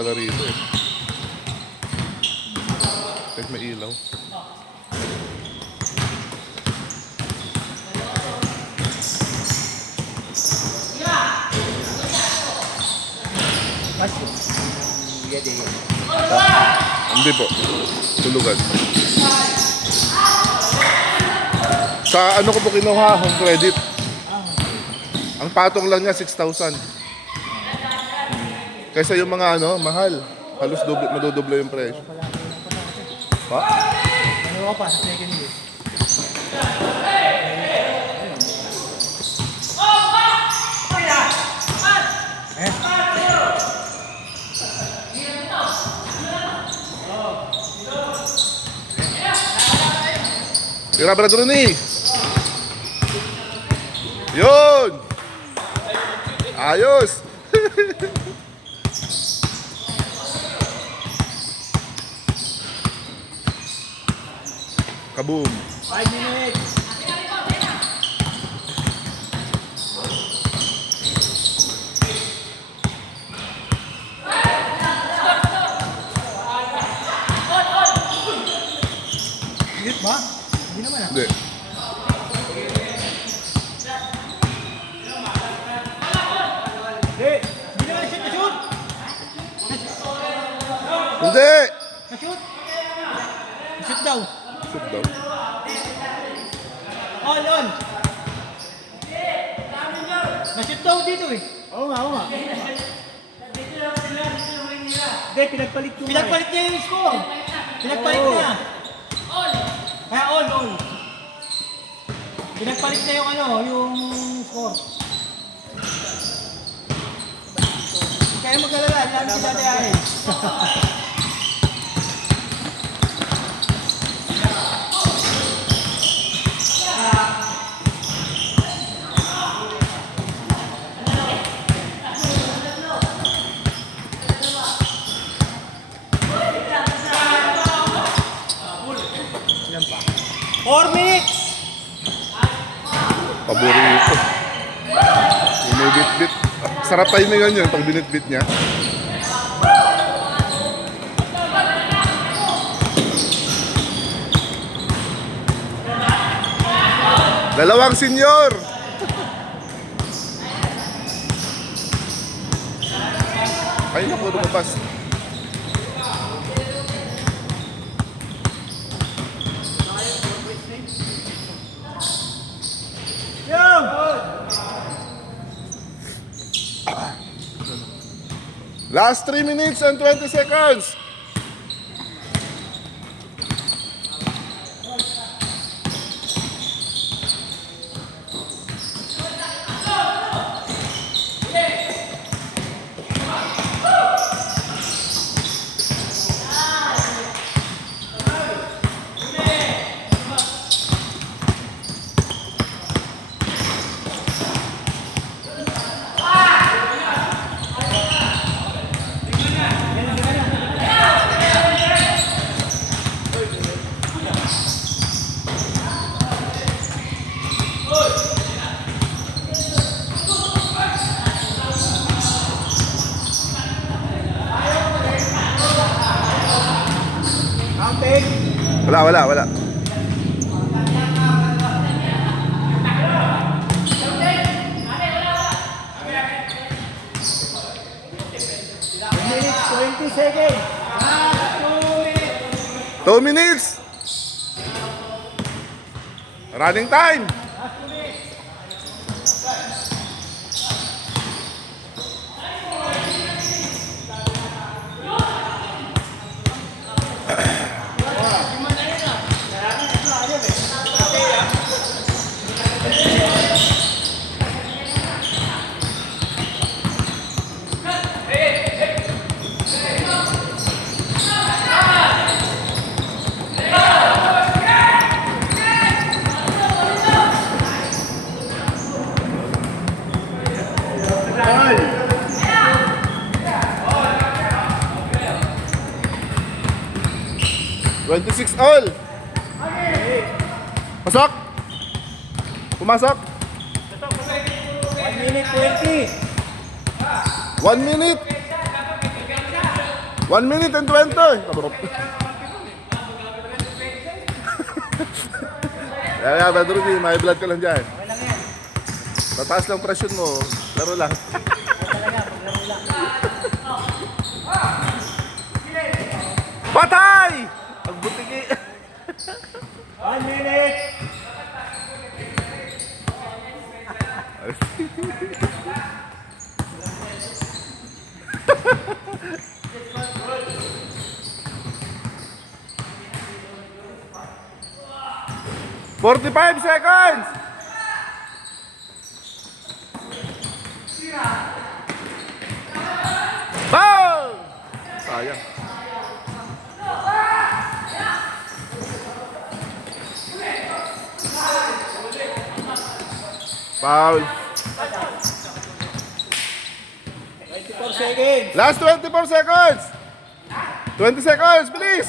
talaga rito eh. Kahit may ilaw. Hindi po. Tulugan. Sa ano ko po kinuha, home credit. Ang patong lang niya 6,000. Kaysa yung mga ano, mahal. Halos madudublo yung presyo. Pa? Ano ka pa sa second year? Tira, Brad Rooney. Yun! Ayos! Kaboom! 5 minutes! Hit ba? Hindi naman ah. Hindi. Hindi naman shoot na shoot! Hindi! Na shoot! Shoot daw! Shoot daw. On! Na-shoot daw dito eh. Oo nga. Hindi, pinagpalit ko. Pinagpalit niya yung score. Pinagpalit niya. Kaya all. Pinagpalit niya yung yung score. Kaya mag-alala, lang sila dayahin. Paborito. Yung may bit-bit. Sarap timingan yun pag binit-bit niya. Dalawang senior. Ay, naku, lumabas. Last 3 minutes and 20 seconds. Wala. Minutes, 20 seconds. 2 minutes. Running time. All. 26 all. Pasok. Pumasok. 1 minute 20. 1 minute. 1 minute and 20. Kabrok. Kaya, Brother Rudy, may blood ka lang dyan. Okay lang yan. Tataas lang presyon mo. Laro lang. Talaga, paglaro lang. Patay! Ang butiki. 1 minute. "45 seconds! Boom! Sayang. Foul. 24 seconds. Last 24 seconds! 20 seconds, bilis!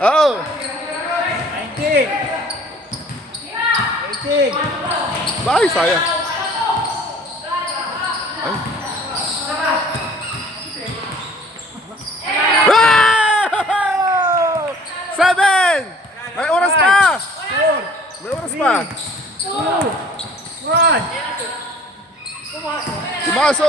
Oo. 19. 18. Bye, sayang. Ay. Wow! 7! May oras pa! 4. May oras pa! 2. 1. Pumasok!